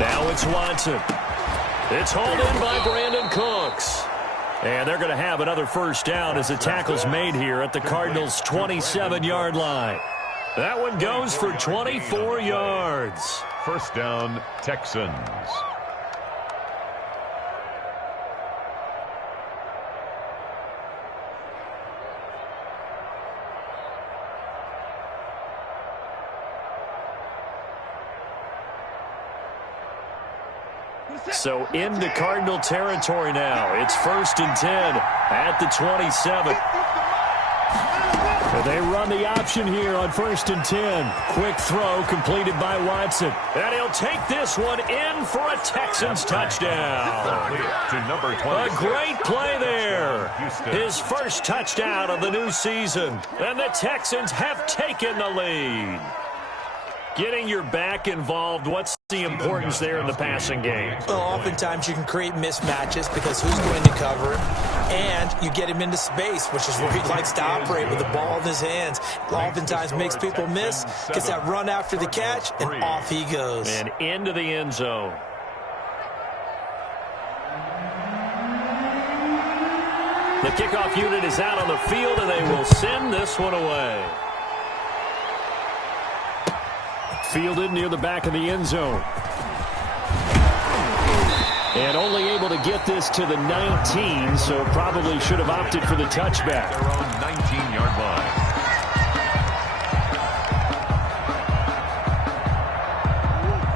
Now it's Watson. It's hauled in by Brandon Cooks. And they're going to have another first down as the tackle's made here at the Cardinals' 27-yard line. That one goes for 24 yards. First down, Texans. So into Cardinal territory now. It's 1st and 10 at the 27. And they run the option here on 1st and 10. Quick throw completed by Watson. And he'll take this one in for a Texans touchdown. A great play there. His first touchdown of the new season. And the Texans have taken the lead. Getting your back involved, what's the importance there in the passing game? Well, oftentimes you can create mismatches because who's going to cover him? And you get him into space, which is where he likes to operate with the ball in his hands. Oftentimes makes people miss, gets that run after the catch, and off he goes. And into the end zone. The kickoff unit is out on the field, and they will send this one away. Fielded near the back of the end zone. And only able to get this to the 19, so probably should have opted for the touchback. Their own 19-yard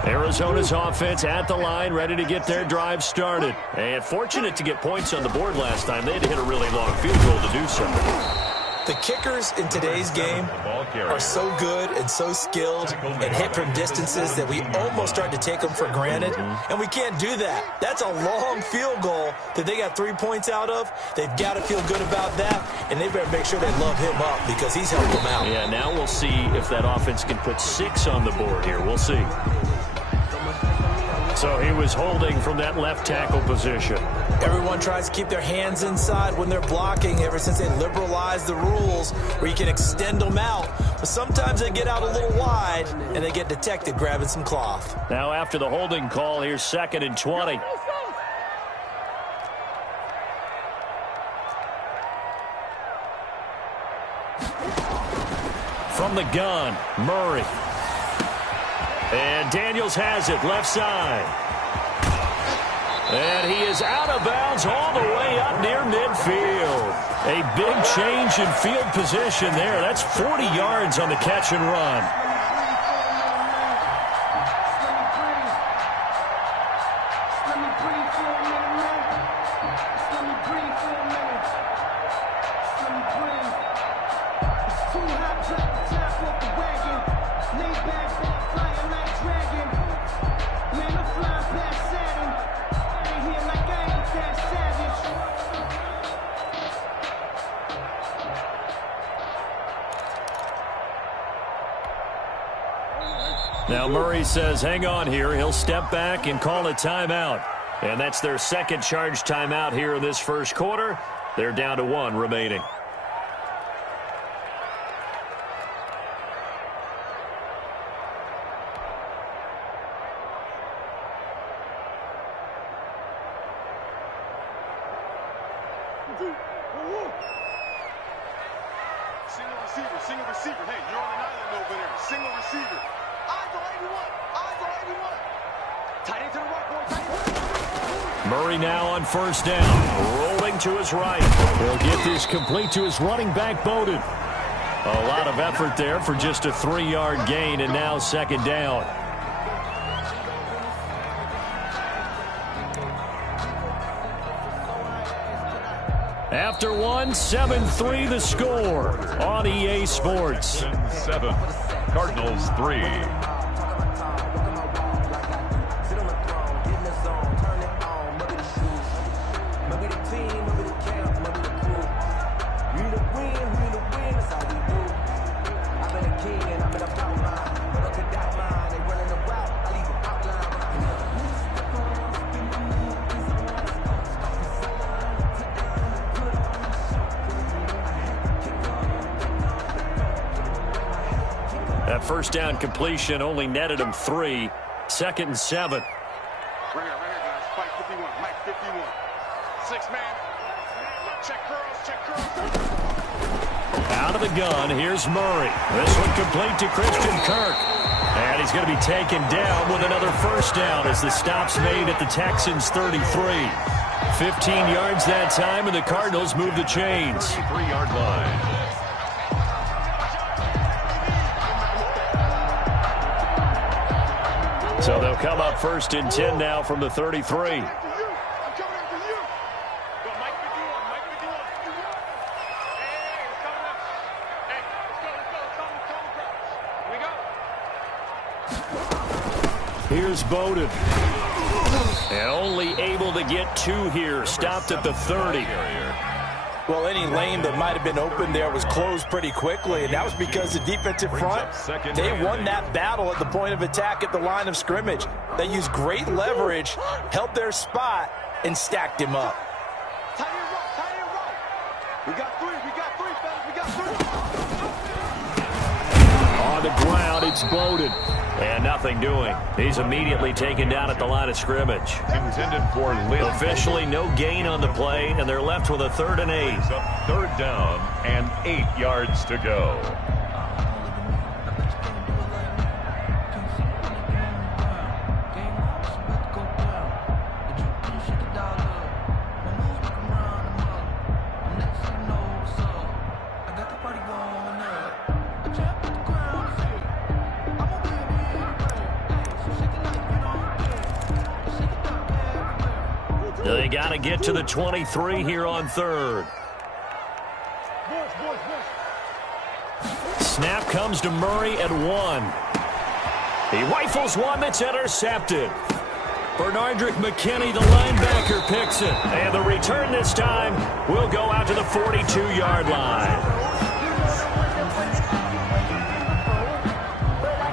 line. Arizona's offense at the line, ready to get their drive started. And fortunate to get points on the board last time. They had to hit a really long field goal to do so. The kickers in today's game are so good and so skilled and hit from distances that we almost start to take them for granted, and we can't do that. That's a long field goal that they got 3 points out of. They've got to feel good about that, and they better make sure they love him up because he's helped them out. Yeah, now we'll see if that offense can put 6 on the board here. We'll see. So he was holding from that left tackle position. Everyone tries to keep their hands inside when they're blocking ever since they liberalized the rules where you can extend them out. But sometimes they get out a little wide and they get detected grabbing some cloth. Now after the holding call, here's 2nd and 20. From the gun, Murray. And Daniels has it, left side. And he is out of bounds all the way up near midfield. A big change in field position there. That's 40 yards on the catch and run. Now Murray says hang on here. He'll step back and call a timeout. And that's their second charge timeout here in this first quarter. They're down to 1 remaining. Single receiver. Hey, you're on an island over there. Single receiver. Eyes on 81. Eyes on 81. Tight end to the right, boy. Tight end. Murray now on first down. Rolling to his right. He'll get this complete to his running back, Bowden. A lot of effort there for just a 3-yard gain, and now 2nd down. After 1, 7-3 the score on EA Sports. 7, Cardinals 3. That first down completion only netted him 3. 2nd and 7. Right here, guys. Fight 51. Mike 51. 6 man. Check curls, check curls. Out of the gun, here's Murray. This one complete to Christian Kirk. And he's going to be taken down with another first down as the stop's made at the Texans' 33. 15 yards that time, and the Cardinals move the chains. 3-yard line. So they'll come up first and 10 now from the 33. Here's Bowden. And only able to get 2 here. Stopped at the 30. Well, any lane that might have been open there was closed pretty quickly, and that was because the defensive front, they won that battle at the point of attack at the line of scrimmage. They used great leverage, held their spot, and stacked him up. Tight end right, tight end right. We got 3, fellas, we got 3. On the ground, it's Bowden. And nothing doing. He's immediately taken down at the line of scrimmage. Intended for Lynn. Officially no gain on the play, and they're left with a 3rd and 8. Third down and 8 yards to go. They got to get to the 23 here on 3rd. Snap comes to Murray at 1. He rifles one that's intercepted. Bernardrick McKinney, the linebacker, picks it. And the return this time will go out to the 42-yard line.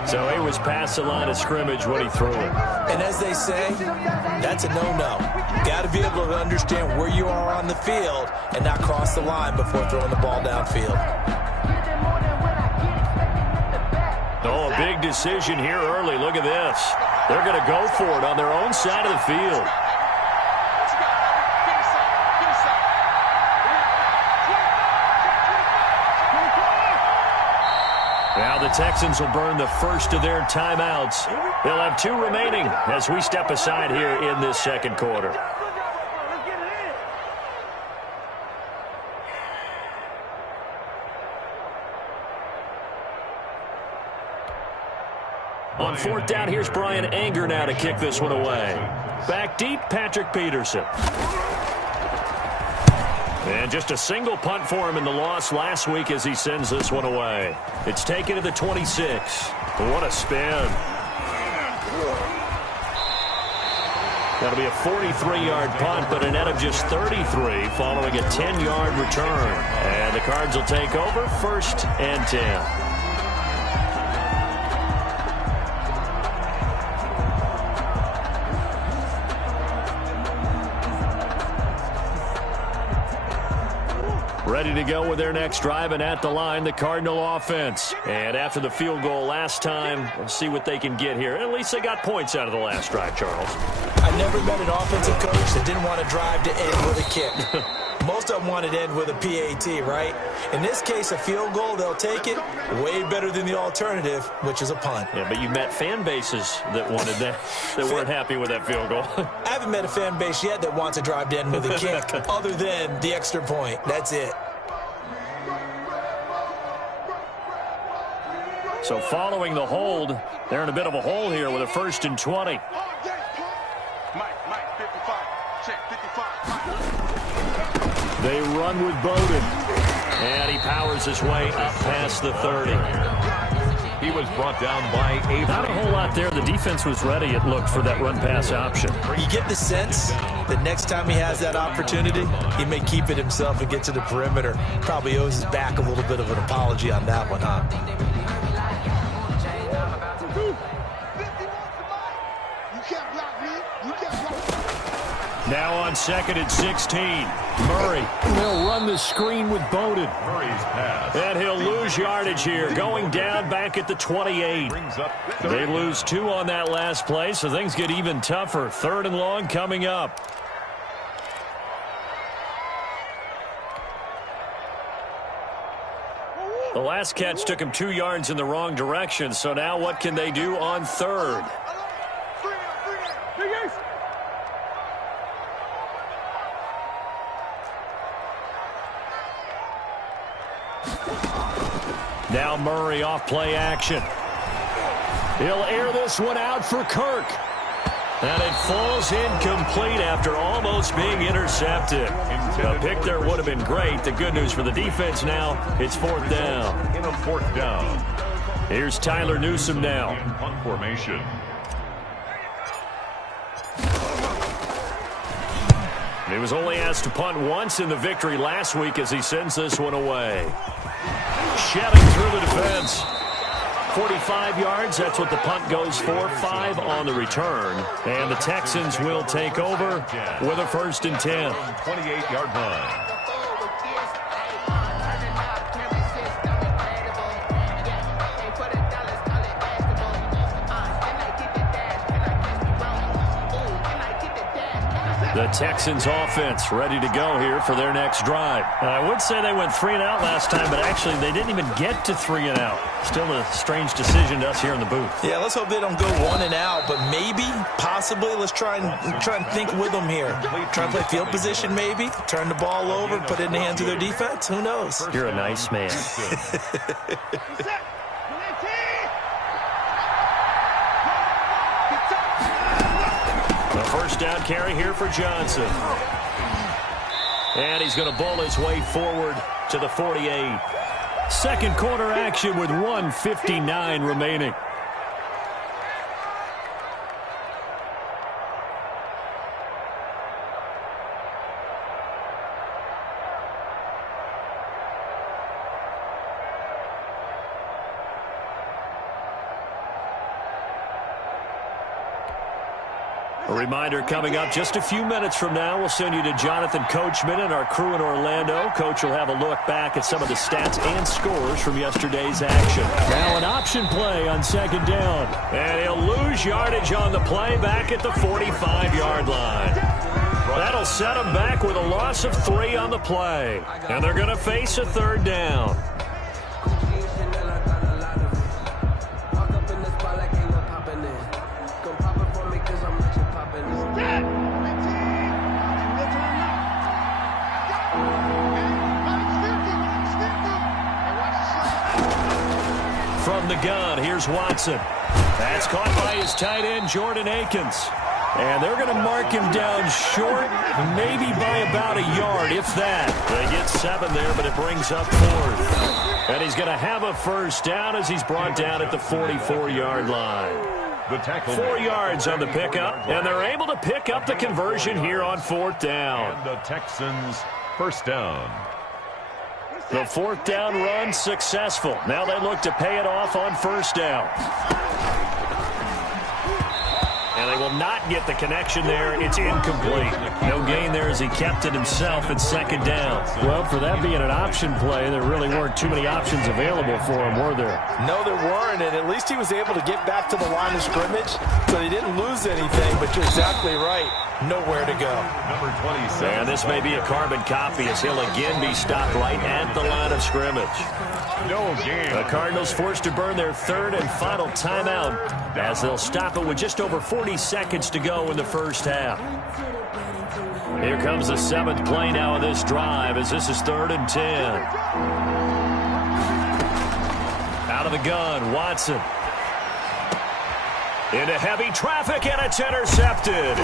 So he was past the line of scrimmage when he threw it. And as they say, that's a no-no. Got to be able to understand where you are on the field and not cross the line before throwing the ball downfield. Oh, a big decision here early. Look at this. They're going to go for it on their own side of the field. Now the Texans will burn the first of their timeouts. They'll have 2 remaining as we step aside here in this second quarter. On 4th down, here's Brian Anger now to kick this one away. Back deep, Patrick Peterson. And just a single punt for him in the loss last week as he sends this one away. It's taken to the 26. What a spin. That'll be a 43-yard punt, but a net of just 33 following a 10-yard return. And the Cards will take over 1st and 10. Ready to go with their next drive, and at the line, the Cardinal offense. And after the field goal last time, we'll see what they can get here. At least they got points out of the last drive, Charles. I never met an offensive coach that didn't want to drive to end with a kick. Most of them wanted to end with a PAT, right? In this case, a field goal, they'll take it. Way better than the alternative, which is a punt. Yeah, but you met fan bases that wanted that, that weren't happy with that field goal. I haven't met a fan base yet that wants to drive to end with a kick, other than the extra point. That's it. So following the hold, they're in a bit of a hole here with a 1st and 20. Mike, 55. Check, 55. They run with Bowden. And he powers his way up past the 30. He was brought down by Avery. Not a whole lot there. The defense was ready, it looked, for that run-pass option. You get the sense that next time he has that opportunity, he may keep it himself and get to the perimeter. Probably owes his back a little bit of an apology on that one, huh? Now on 2nd and 16. Murray. They'll run the screen with Bowden. Murray's pass. And he'll lose yardage here, going down back at the 28. They lose 2 on that last play, so things get even tougher. 3rd and long coming up. The last catch took him 2 yards in the wrong direction, so now what can they do on 3rd? Now Murray off play action. He'll air this one out for Kirk. And it falls incomplete after almost being intercepted. A pick there would have been great. The good news for the defense now, it's 4th down. In a 4th down. Here's Tyler Newsome now. In punt formation. He was only asked to punt once in the victory last week as he sends this one away. Shedding through the defense. 45 yards, that's what the punt goes for. 5 on the return. And the Texans will take over with a 1st and 10. 28-yard line. The Texans offense ready to go here for their next drive. I would say they went 3 and out last time, but actually they didn't even get to 3 and out. Still a strange decision to us here in the booth. Yeah, let's hope they don't go 1 and out, but maybe, possibly, let's try and think with them here. Try and play field position maybe, turn the ball over, put it in the hands of their defense. Who knows? You're a nice man. The 1st down carry here for Johnson. And he's going to bowl his way forward to the 48. Second quarter action with 1:59 remaining. A reminder coming up just a few minutes from now, we'll send you to Jonathan Coachman and our crew in Orlando. Coach will have a look back at some of the stats and scores from yesterday's action. Now an option play on 2nd down. And he'll lose yardage on the play back at the 45-yard line. That'll set him back with a loss of 3 on the play. And they're going to face a 3rd down. From the gun, here's Watson. That's caught by his tight end, Jordan Akins. And they're going to mark him down short, maybe by about a yard, if that. They get 7 there, but it brings up 4th. And he's going to have a 1st down as he's brought down at the 44-yard line. 4 yards on the pickup, and they're able to pick up the conversion here on 4th down. And the Texans' 1st down. The 4th down run successful. Now they look to pay it off on 1st down. And they will not get the connection there. It's incomplete. No gain there as he kept it himself at 2nd down. Well, for that being an option play, there really weren't too many options available for him, were there? No, there weren't, and at least he was able to get back to the line of scrimmage, so he didn't lose anything, but you're exactly right. Nowhere to go. Number 27. And this may be a carbon copy as he'll again be stopped right at the line of scrimmage. No game. The Cardinals forced to burn their 3rd and final timeout as they'll stop it with just over 40 seconds to go in the 1st half. Here comes the 7th play now of this drive as this is 3rd and 10. Out of the gun, Watson. Into heavy traffic, and it's intercepted.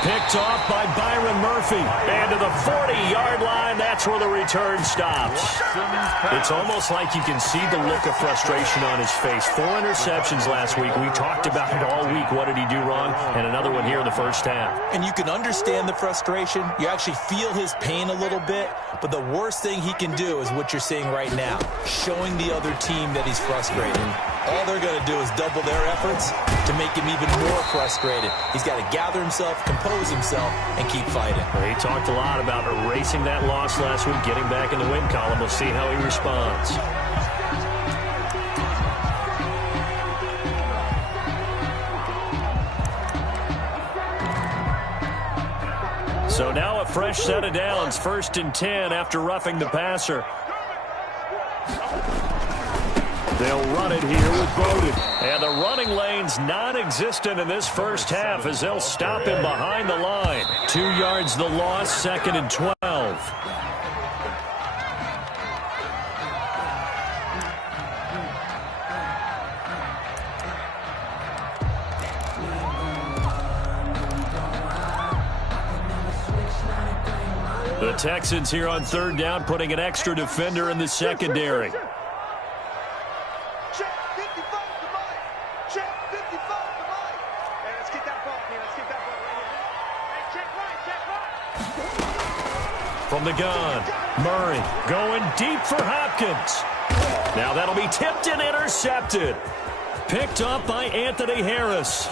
Picked off by Byron Murphy. And to the 40-yard line, that's where the return stops. It's almost like you can see the look of frustration on his face. 4 interceptions last week. We talked about it all week. What did he do wrong? And another one here in the 1st half. And you can understand the frustration. You actually feel his pain a little bit. But the worst thing he can do is what you're seeing right now, showing the other team that he's frustrated. All they're going to do is double their efforts to to make him even more frustrated. He's got to gather himself, compose himself, and keep fighting. Well, he talked a lot about erasing that loss last week, getting back in the win column. We'll see how he responds. So now a fresh set of downs, 1st and 10 after roughing the passer. They'll run it here with Bowden. And the running lane's non-existent in this first half as they'll stop him behind the line. 2 yards the loss, 2nd and 12. The Texans here on 3rd down, putting an extra defender in the secondary. Check 55 to Mike. Check 55 to Mike. Hey, let's get that ball here. Let's get that ball right here. Hey, check right. From the gun, Murray going deep for Hopkins. Now that'll be tipped and intercepted. Picked up by Anthony Harris.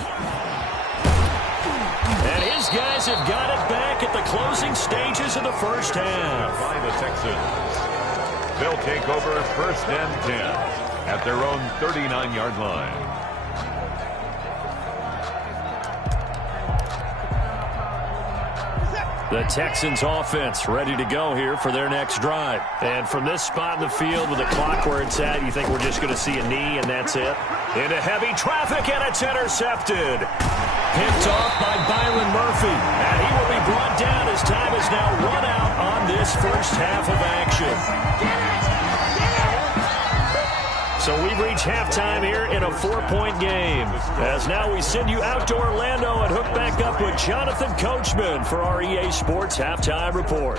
And his guys have got it back at the closing stages of the first half. By the Texans. They'll take over 1st and 10 at their own 39-yard line. The Texans offense ready to go here for their next drive. And from this spot in the field with the clock where it's at, you think we're just going to see a knee and that's it? Into heavy traffic and it's intercepted. Picked off by Byron Murphy. And he will be brought down as time is now run out on this first half of action. So we've reached halftime here in a 4-point game. As now we send you out to Orlando and hook back up with Jonathan Coachman for our EA Sports Halftime Report.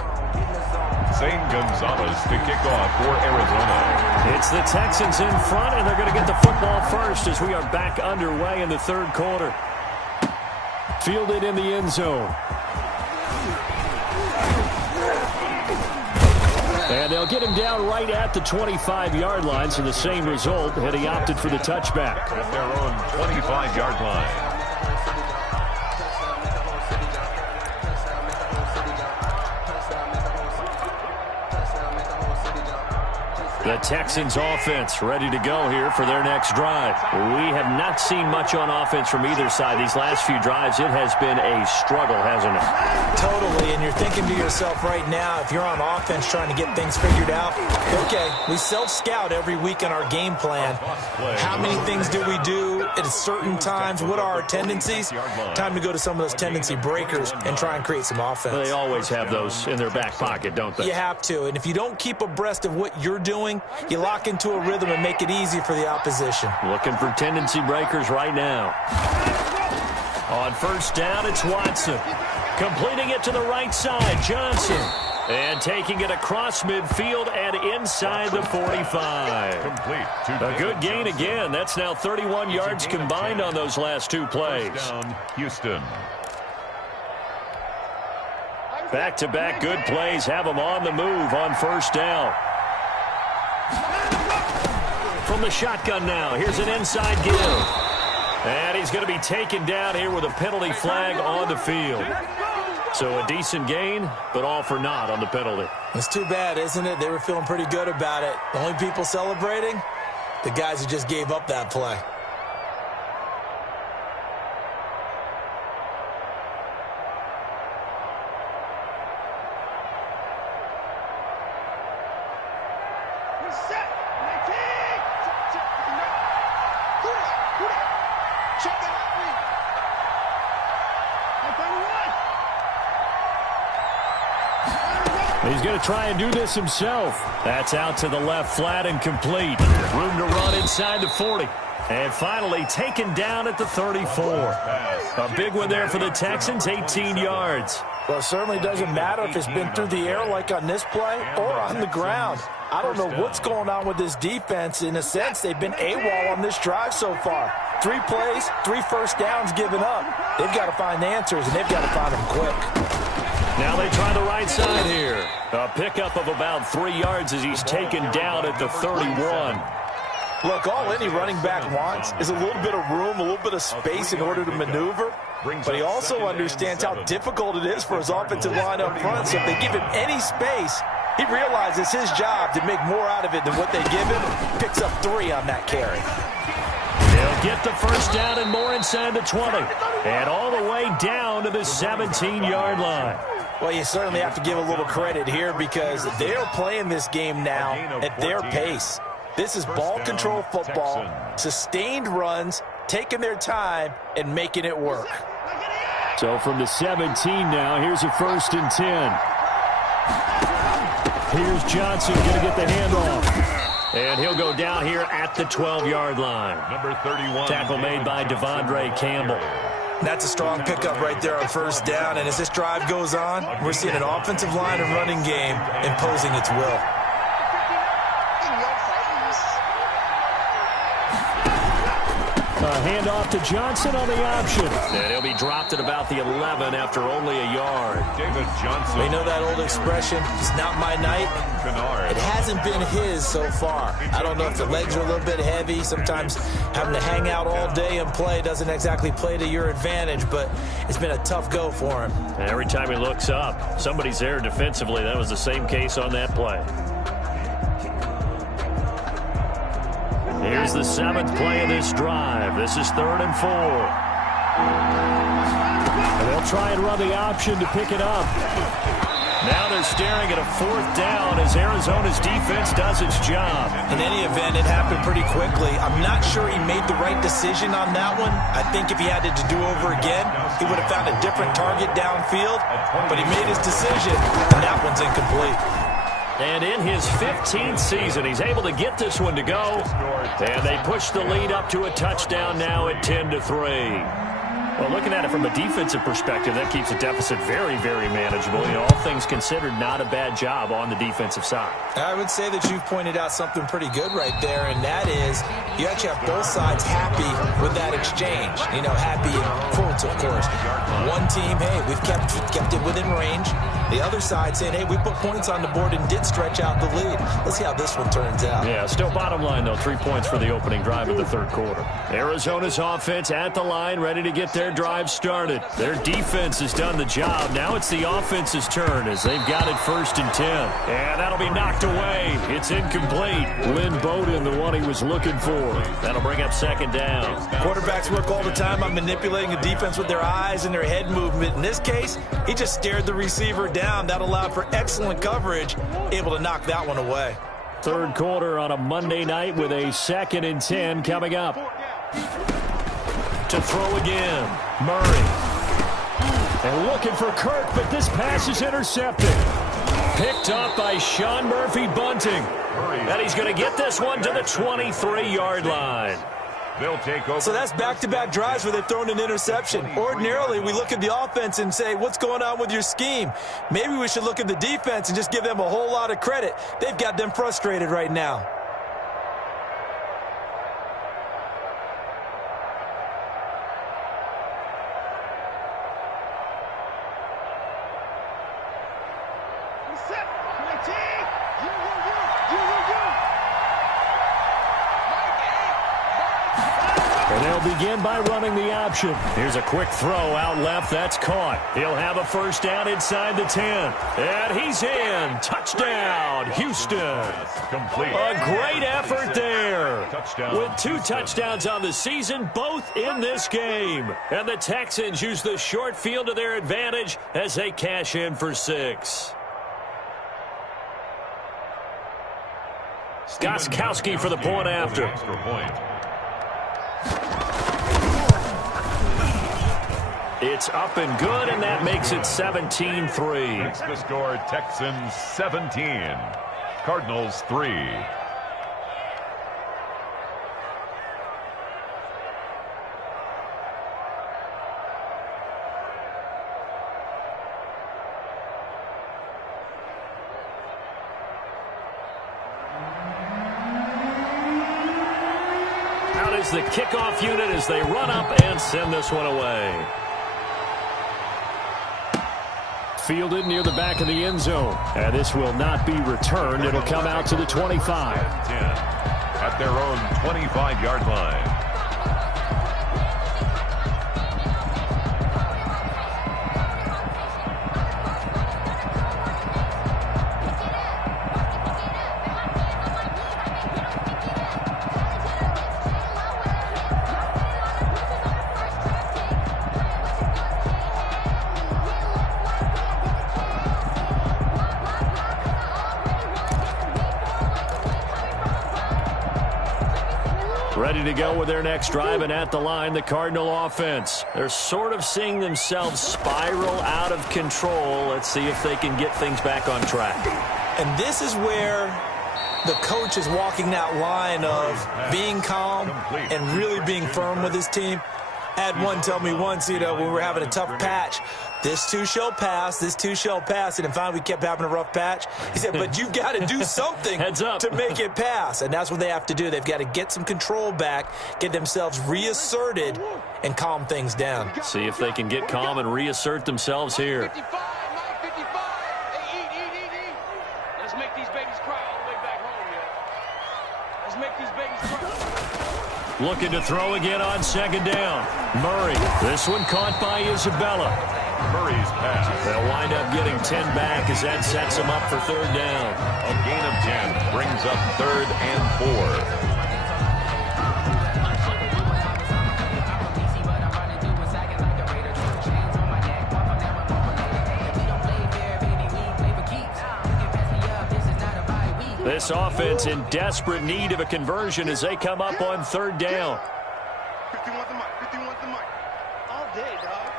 Zane Gonzalez to kick off for Arizona. It's the Texans in front, and they're going to get the football first as we are back underway in the 3rd quarter. Fielded in the end zone. And they'll get him down right at the 25-yard line, so the same result had he opted for the touchback. At their own 25-yard line. The Texans offense ready to go here for their next drive. We have not seen much on offense from either side. These last few drives, it has been a struggle, hasn't it? Totally, and you're thinking to yourself right now, if you're on offense trying to get things figured out, okay, we self-scout every week in our game plan. How many things do we do at certain times? What are our tendencies? Time to go to some of those tendency breakers and try and create some offense. Well, they always have those in their back pocket, don't they? You have to, and if you don't keep abreast of what you're doing, you lock into a rhythm and make it easy for the opposition. Looking for tendency breakers right now. On 1st down, it's Watson. Completing it to the right side, Johnson. And taking it across midfield and inside the 45. Complete. A good gain again. That's now 31 yards combined on those last 2 plays. Down, Houston. Back-to-back good plays have them on the move on 1st down. From the shotgun now, here's an inside give. And he's going to be taken down here with a penalty flag on the field. So a decent gain, but all for naught on the penalty. It's too bad, isn't it? They were feeling pretty good about it. The only people celebrating, the guys who just gave up that play. He's going to try and do this himself. That's out to the left, flat and complete. Room to run inside the 40. And finally taken down at the 34. A big one there for the Texans, 18 yards. Well, it certainly doesn't matter if it's been through the air like on this play or on the ground. I don't know what's going on with this defense. In a sense, they've been AWOL on this drive so far. 3 plays, 3 first downs given up. They've got to find answers, and they've got to find them quick. Now they try the right side here. A pickup of about 3 yards as he's taken down at the 31. Look, all any running back wants is a little bit of room, a little bit of space in order to maneuver. But he also understands how difficult it is for his offensive line up front. So if they give him any space, he realizes his job to make more out of it than what they give him. Picks up 3 on that carry. They'll get the first down and more inside the 20. And all the way down to the 17-yard line. Well, you certainly have to give a little credit here because they're playing this game now at their pace. This is ball control football, sustained runs, taking their time, and making it work. So from the 17 now, here's a 1st and 10. Here's Johnson going to get the handoff. And he'll go down here at the 12-yard line. Number 31. Tackle made by Devondre Campbell. That's a strong pickup right there on 1st down. And as this drive goes on, we're seeing an offensive line and running game imposing its will. Handoff to Johnson on the option. And he'll be dropped at about the 11 after only a yard. David Johnson. We know that old expression, it's not my night. It hasn't been his so far. I don't know if the legs are a little bit heavy. Sometimes having to hang out all day and play doesn't exactly play to your advantage, but it's been a tough go for him. And every time he looks up, somebody's there defensively. That was the same case on that play. Here's the 7th play of this drive. This is 3rd and 4. And they'll try and run the option to pick it up. Now they're staring at a 4th down as Arizona's defense does its job. In any event, it happened pretty quickly. I'm not sure he made the right decision on that one. I think if he had it to do over again, he would have found a different target downfield. But he made his decision, and that one's incomplete. And in his 15th season, he's able to get this one to go. And they push the lead up to a touchdown now at 10-3. Well, looking at it from a defensive perspective, that keeps the deficit very, very manageable. You know, all things considered, not a bad job on the defensive side. I would say that you've pointed out something pretty good right there, and that is you actually have both sides happy with that exchange. You know, happy in quotes, of course. One team, hey, we've kept it within range. The other side saying, hey, we put points on the board and did stretch out the lead. Let's see how this one turns out. Yeah, still bottom line, though, 3 points for the opening drive of the 3rd quarter. Arizona's offense at the line, ready to get their drive started. Their defense has done the job. Now it's the offense's turn as they've got it 1st and 10. And that'll be knocked away. It's incomplete. Lynn Bowden, the one he was looking for. That'll bring up 2nd down. Quarterbacks work all the time on manipulating a defense with their eyes and their head movement. In this case, he just stared the receiver down. That allowed for excellent coverage, able to knock that one away. 3rd quarter on a Monday night with a 2nd and 10 coming up. To throw again, Murray. And looking for Kirk, but this pass is intercepted. Picked up by Sean Murphy Bunting. And he's going to get this one to the 23-yard line. They'll take over. So that's back-to-back drives where they've thrown an interception. Ordinarily, we look at the offense and say, what's going on with your scheme? Maybe we should look at the defense and just give them a whole lot of credit. They've got them frustrated right now. And they'll begin by running the option. Here's a quick throw out left. That's caught. He'll have a 1st down inside the 10. And he's in. Touchdown, Houston. Complete. A great effort there. With 2 touchdowns on the season, both in this game. And the Texans use the short field to their advantage as they cash in for 6. Gostkowski for the point after. It's up and good, and that makes it 17-3. Makes the score Texans 17, Cardinals 3. Out is the kickoff unit as they run up and send this one away. Fielded near the back of the end zone. And this will not be returned. It'll come out to the 25. at their own 25-yard line. Ready to go with their next drive, and at the line, the Cardinal offense. They're sort of seeing themselves spiral out of control. Let's see if they can get things back on track. And this is where the coach is walking that line of being calm and really being firm with his team. I had one tell me once, when we were having a tough patch, this too shall pass, this too shall pass. And finally we kept having a rough patch. He said, but you've got to do something to make it pass. And that's what they have to do. They've got to get some control back, get themselves reasserted, and calm things down. See if they can get calm and reassert themselves here. 55, Mike, 55. Hey, eat. Let's make these babies cry all the way back home, yo. Let's make these babies cry. Looking to throw again on second down. Murray. This one caught by Isabella. Murray's pass. They'll wind up getting 10 back as that sets them up for third down. A gain of 10 brings up 3rd and 4. This offense in desperate need of a conversion as they come up on third down. 51 the mic, 51 the mic. All day, dog.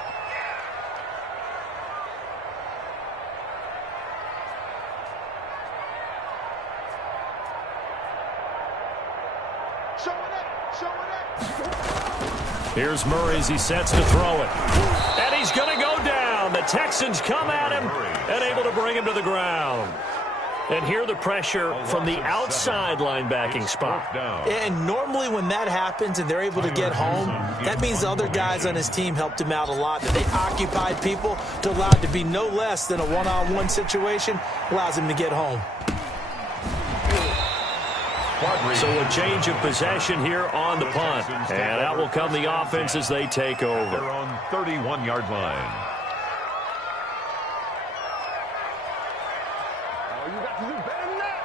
Show it up. Here's Murray as he sets to throw it. And he's going to go down. The Texans come at him and able to bring him to the ground. And here the pressure from the outside linebacking spot. And normally when that happens and they're able to get home, that means the other guys on his team helped him out a lot. That they occupied people to allow it to be no less than a one-on-one situation, allows him to get home. So a change of possession here on the punt. And out will come the offense as they take over. Their own 31-yard line. You got to do better than that.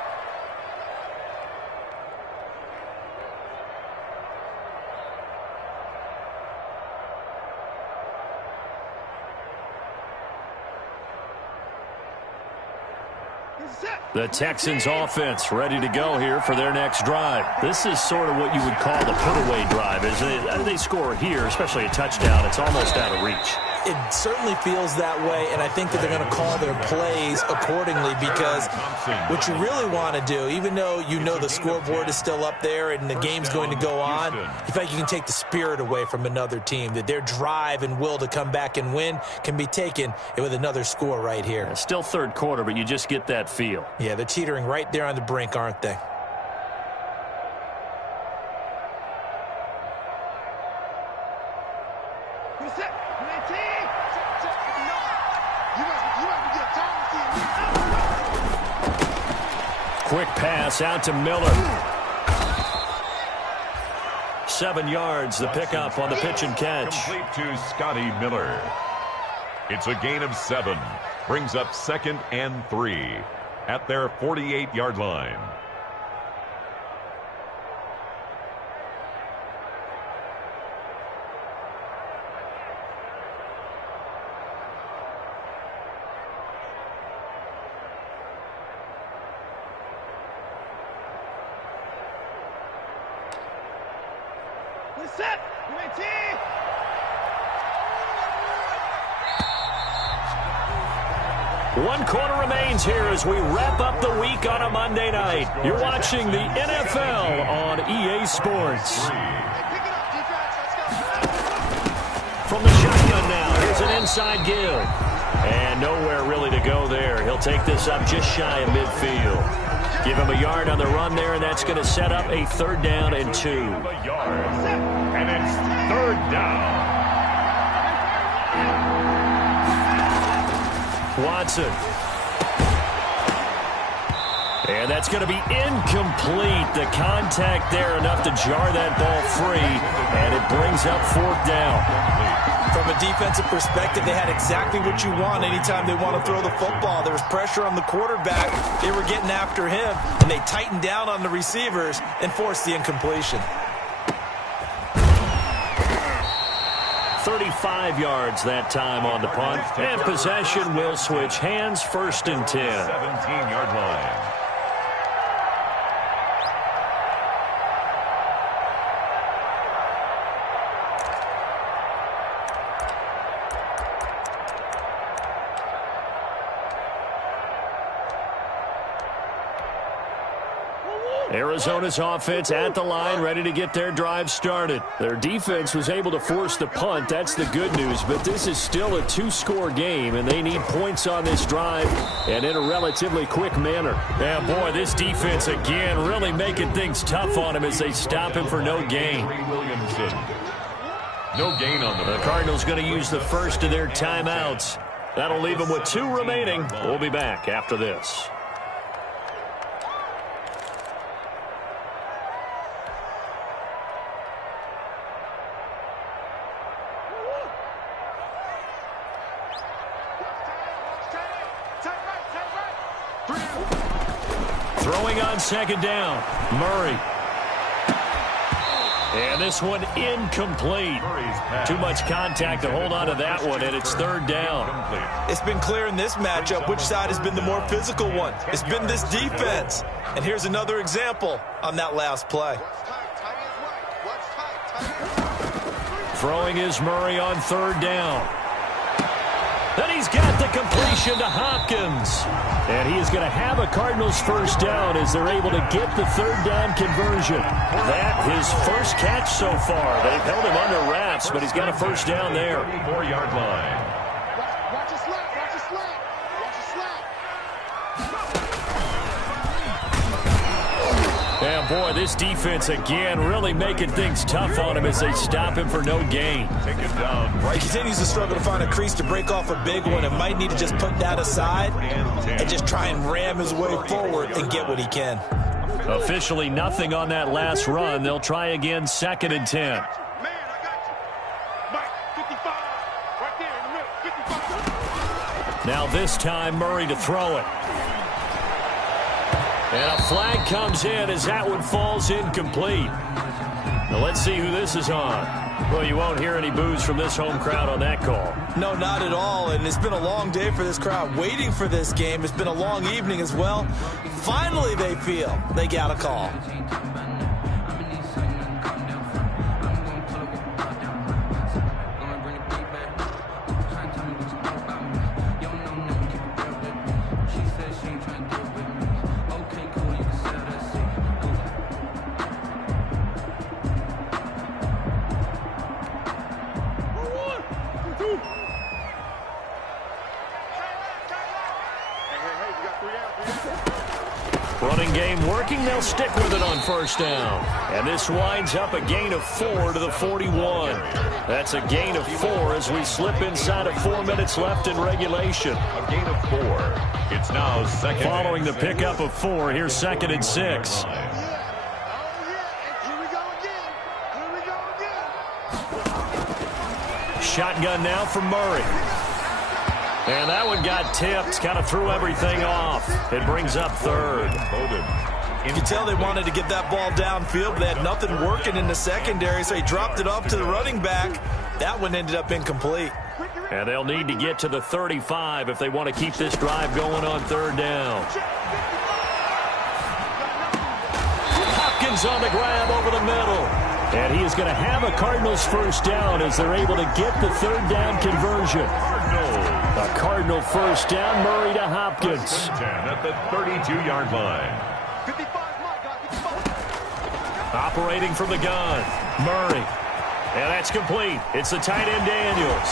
The Texans offense ready to go here for their next drive. This is sort of what you would call the put-away drive, isn't it? They score here, especially a touchdown. It's almost out of reach. It certainly feels that way, and I think that they're going to call their plays accordingly because what you really want to do, even though you know the scoreboard is still up there and the game's going to go on, in fact, you can take the spirit away from another team, that their drive and will to come back and win can be taken with another score right here. It's still third quarter, but you just get that feel. Yeah, they're teetering right there on the brink, aren't they? Quick pass out to Miller. 7 yards, the pickup on the pitch and catch. Complete to Scotty Miller. It's a gain of 7. Brings up 2nd and 3 at their 48-yard line. Set. One quarter remains here as we wrap up the week on a Monday night. You're watching the NFL on EA Sports. From the shotgun now, here's an inside give. And nowhere really to go there. He'll take this up just shy of midfield. Give him a yard on the run there, and that's going to set up a 3rd down and 2. And it's 3rd down. Watson. And that's going to be incomplete. The contact there enough to jar that ball free, and it brings up fourth down. From a defensive perspective, they had exactly what you want anytime they want to throw the football. There was pressure on the quarterback. They were getting after him, and they tightened down on the receivers and forced the incompletion. 35 yards that time on the punt. And possession will switch hands, first and 10. 17-yard line. Arizona's offense at the line, ready to get their drive started. Their defense was able to force the punt. That's the good news, but this is still a two-score game, and they need points on this drive and in a relatively quick manner. Yeah, boy, this defense again really making things tough on him as they stop him for no gain. No gain on the Cardinals going to use the first of their timeouts. That'll leave them with 2 remaining. We'll be back after this. Throwing on second down, Murray. And this one incomplete. Too much contact to hold on to that one, and it's third down. It's been clear in this matchup which side has been the more physical one. It's been this defense. And here's another example on that last play. Throwing is Murray on third down. Then he's got the completion to Hopkins. And he is going to have a Cardinals first down as they're able to get the third down conversion. That his first catch so far. They've held him under wraps, but he's got a first down there. 34-yard line. Watch your slap, watch your slap, watch your slap. Yeah, boy, this defense again really making things tough on him as they stop him for no gain. Take it down. He continues to struggle to find a crease to break off a big one and might need to just put that aside and just try and ram his way forward and get what he can. Officially nothing on that last run. They'll try again, second and 10. Man, I got you. Mike, 55, right there in the middle, 55. Now this time, Murray to throw it. And a flag comes in as that one falls incomplete. Now let's see who this is on. Well, you won't hear any boos from this home crowd on that call. No, not at all. And it's been a long day for this crowd waiting for this game. It's been a long evening as well. Finally, they feel they got a call. Running game working. They'll stick with it on first down. And this winds up a gain of 4 to the 41. That's a gain of 4 as we slip inside of 4 minutes left in regulation. A gain of 4. It's now second. Following the pickup of 4, here's second and 6. Shotgun now from Murray. And that one got tipped, kind of threw everything off. It brings up third. You can tell they wanted to get that ball downfield, but they had nothing working in the secondary, so he dropped it off to the running back. That one ended up incomplete. And they'll need to get to the 35 if they want to keep this drive going on third down. Hopkins on the grab over the middle. And he is going to have a Cardinals first down as they're able to get the third down conversion. A Cardinal first down, Murray to Hopkins. At the 32-yard line. Operating from the gun, Murray. And that's complete. It's the tight end Daniels.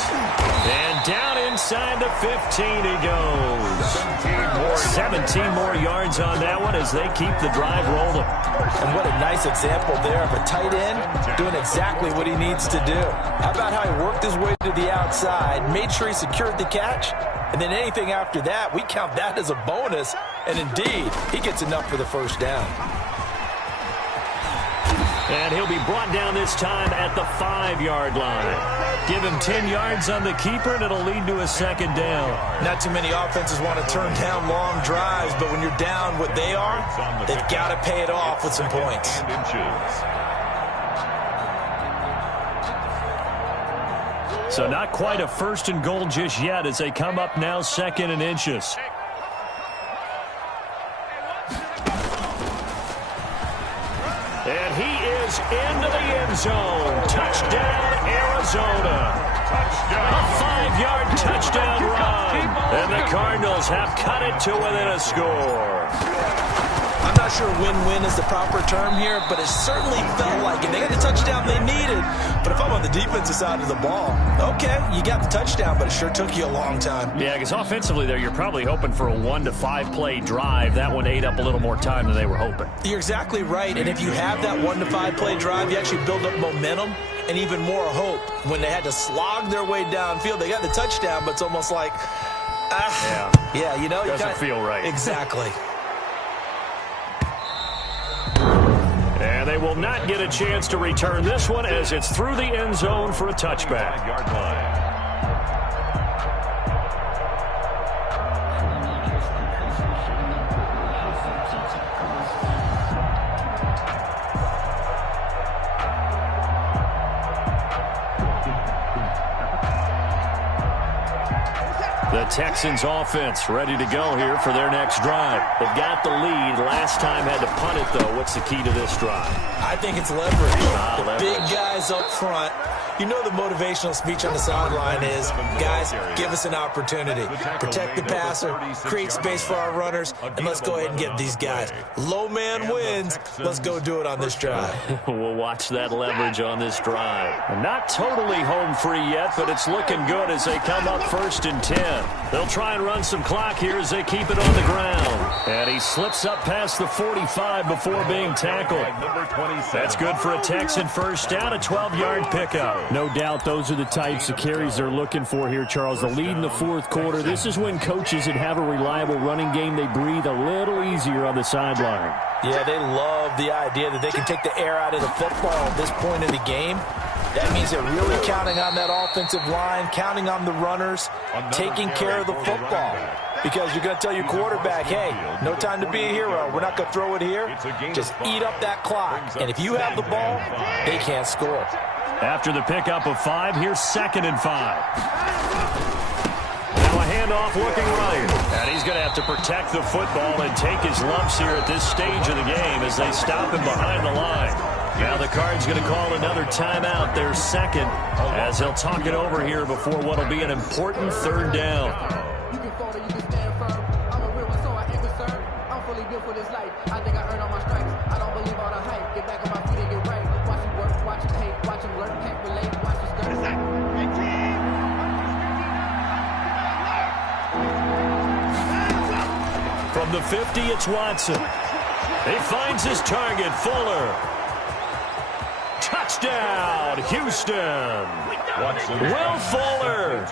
And down inside the 15 he goes. 17 more yards on that one as they keep the drive rolling. And what a nice example there of a tight end doing exactly what he needs to do. How about how he worked his way to the outside, made sure he secured the catch, and then anything after that, we count that as a bonus And indeed, he gets enough for the first down. And he'll be brought down this time at the 5-yard line. Give him 10 yards on the keeper, and it'll lead to a second down. Not too many offenses want to turn down long drives, but when you're down what they are, they've got to pay it off with some points. So not quite a first and goal just yet as they come up now 2nd and inches. And he is into the end zone. Touchdown, Arizona. A 5-yard touchdown run. And the Cardinals have cut it to within a score. I'm not sure win-win is the proper term here, but it certainly felt like it. They got the touchdown they needed. But if I'm on the defensive side of the ball, okay, you got the touchdown, but it sure took you a long time. Yeah, because offensively there, you're probably hoping for a 1 to 5 play drive. That one ate up a little more time than they were hoping. You're exactly right, and if you have that 1 to 5 play drive, you actually build up momentum and even more hope. When they had to slog their way downfield, they got the touchdown, but it's almost like, yeah, you know. Doesn't feel right. Exactly. And they will not get a chance to return this one as it's through the end zone for a touchback. The Texans offense ready to go here for their next drive. They've got the lead. Last time had to punt it, though. What's the key to this drive? I think it's leverage. The big guys up front. You know the motivational speech on the sideline is, guys, give us an opportunity. Protect the passer, create space for our runners, and let's go ahead and get these guys. Low man wins. Let's go do it on this drive. We'll watch that leverage on this drive. Not totally home free yet, but it's looking good as they come up 1st and 10. They'll try and run some clock here as they keep it on the ground. And he slips up past the 45 before being tackled. That's good for a Texan first down, a 12-yard pickup. No doubt those are the types of carries they're looking for here, Charles. The lead in the 4th quarter. This is when coaches that have a reliable running game, they breathe a little easier on the sideline. Yeah, they love the idea that they can take the air out of the football at this point in the game. That means they're really counting on that offensive line, counting on the runners, taking care of the football. Because you're going to tell your quarterback, hey, no time to be a hero. We're not going to throw it here. Just eat up that clock. And if you have the ball, they can't score. After the pickup of 5, here's 2nd and 5. Now a handoff looking right. And he's going to have to protect the football and take his lumps here at this stage of the game as they stop him behind the line. Now the Cards going to call another timeout, their 2nd, as he'll talk it over here before what will be an important 3rd down. You can fall or you can stand firm. I'm a real one, so I ain't concerned. I'm fully built for this life. I think I earned all my stripes. I don't believe all the hype. Get back on my feet and get right. Watch him work, watch him hate, watch him learn, can't relate, watch his skirt. From the 50, it's Watson. He finds his target, Fuller. Touchdown, Houston. Will Fuller,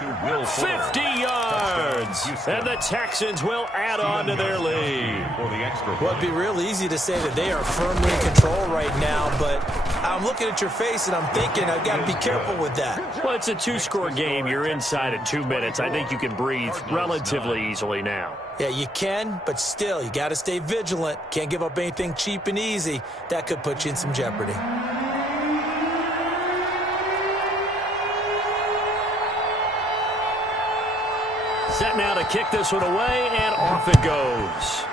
50 yards. And the Texans will add on to their lead. Well, it'd be real easy to say that they are firmly in control right now, but I'm looking at your face and I'm thinking I've got to be careful with that. Well, it's a 2-score game. You're inside at 2 minutes. I think you can breathe relatively easily now. Yeah, you can, but still, you got to stay vigilant. Can't give up anything cheap and easy. That could put you in some jeopardy. Set now to kick this one away, and off it goes.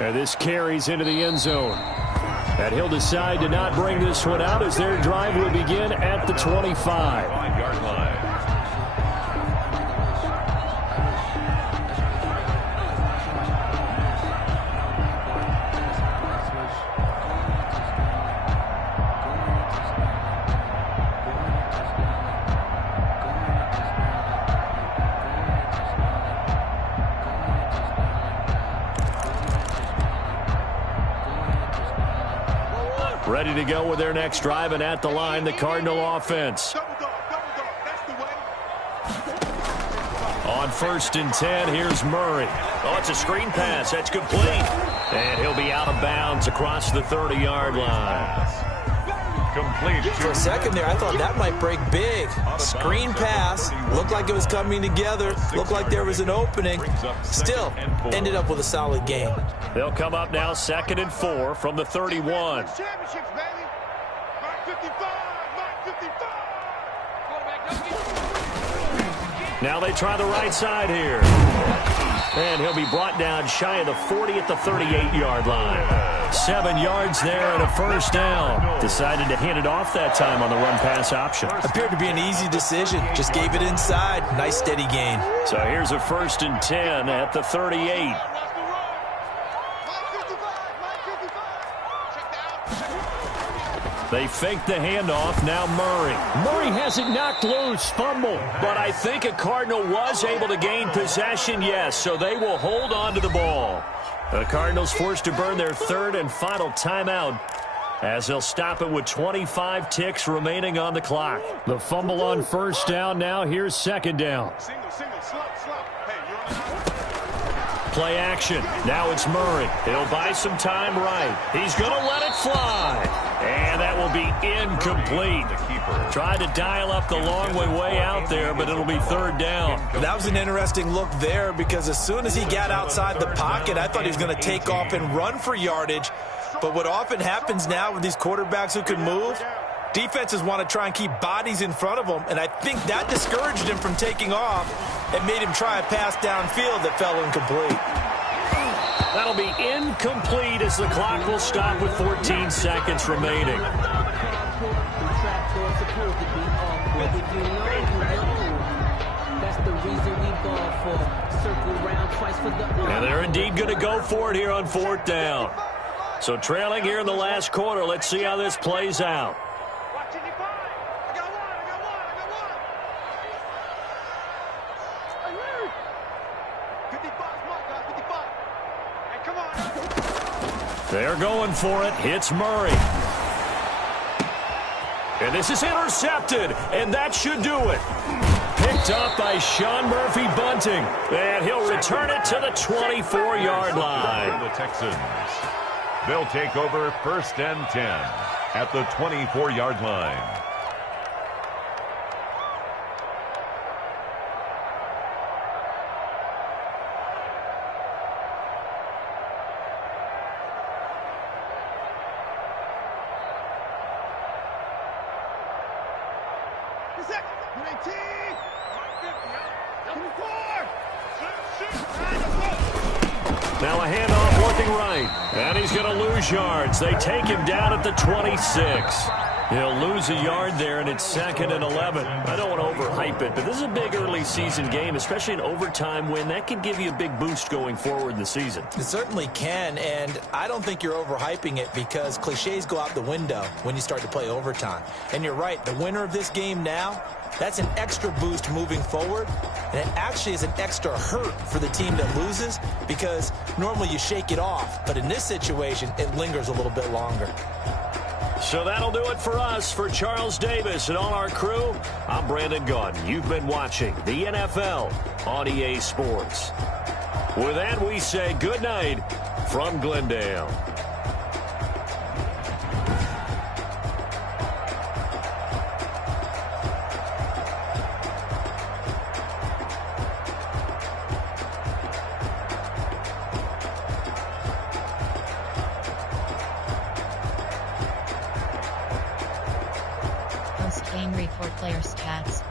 And this carries into the end zone. And he'll decide to not bring this one out as their drive will begin at the 25. 5-yard line. Ready to go with their next drive, and at the line, the Cardinal offense. On 1st and 10, here's Murray. Oh, it's a screen pass. That's complete. And he'll be out of bounds across the 30-yard line. Complete. For a second there, I thought that might break big. Screen pass. Looked like it was coming together. Looked like there was an opening. Still, ended up with a solid game. They'll come up now 2nd and 4 from the 31. Championships, baby. Mark 55. Mark 55. Now they try the right side here. And he'll be brought down shy of the 40 at the 38-yard line. 7 yards there and a first down. Decided to hand it off that time on the run-pass option. Appeared to be an easy decision. Just gave it inside. Nice steady gain. So here's a 1st and 10 at the 38. They fake the handoff. Now Murray. Murray has it knocked loose. Fumble. But I think a Cardinal was able to gain possession, yes, so they will hold on to the ball. The Cardinals forced to burn their 3rd and final timeout as they'll stop it with 25 ticks remaining on the clock. The fumble on 1st down. Now here's 2nd down. Single, slump. Hey, you're on the Play action. Now it's Murray. He'll buy some time right. He's going to let it fly. And that will be incomplete. Tried to dial up the long way out there, but it'll be 3rd down. That was an interesting look there because as soon as he got outside the pocket, I thought he was going to take off and run for yardage. But what often happens now with these quarterbacks who can move, defenses want to try and keep bodies in front of them, and I think that discouraged him from taking off and made him try a pass downfield that fell incomplete. That'll be incomplete as the clock will stop with 14 seconds remaining. And they're indeed going to go for it here on 4th down. So trailing here in the last quarter, let's see how this plays out. They're going for it. It's Murray. And this is intercepted, and that should do it. Picked up by Sean Murphy Bunting. And he'll return it to the 24-yard line. The Texans. They'll take over 1st and 10 at the 24-yard line. Now a handoff working right. And he's going to lose yards. They take him down at the 26. He'll lose a yard there, and it's 2nd and 11. I don't want to overhype it, but this is a big early season game, especially an overtime win. That can give you a big boost going forward in the season. It certainly can, and I don't think you're overhyping it because cliches go out the window when you start to play overtime. And you're right, the winner of this game now, that's an extra boost moving forward, and it actually is an extra hurt for the team that loses because normally you shake it off, but in this situation, it lingers a little bit longer. So that'll do it for us. For Charles Davis and all our crew, I'm Brandon Gaudin. You've been watching the NFL on EA Sports. With that, we say good night from Glendale. Post-game report player stats.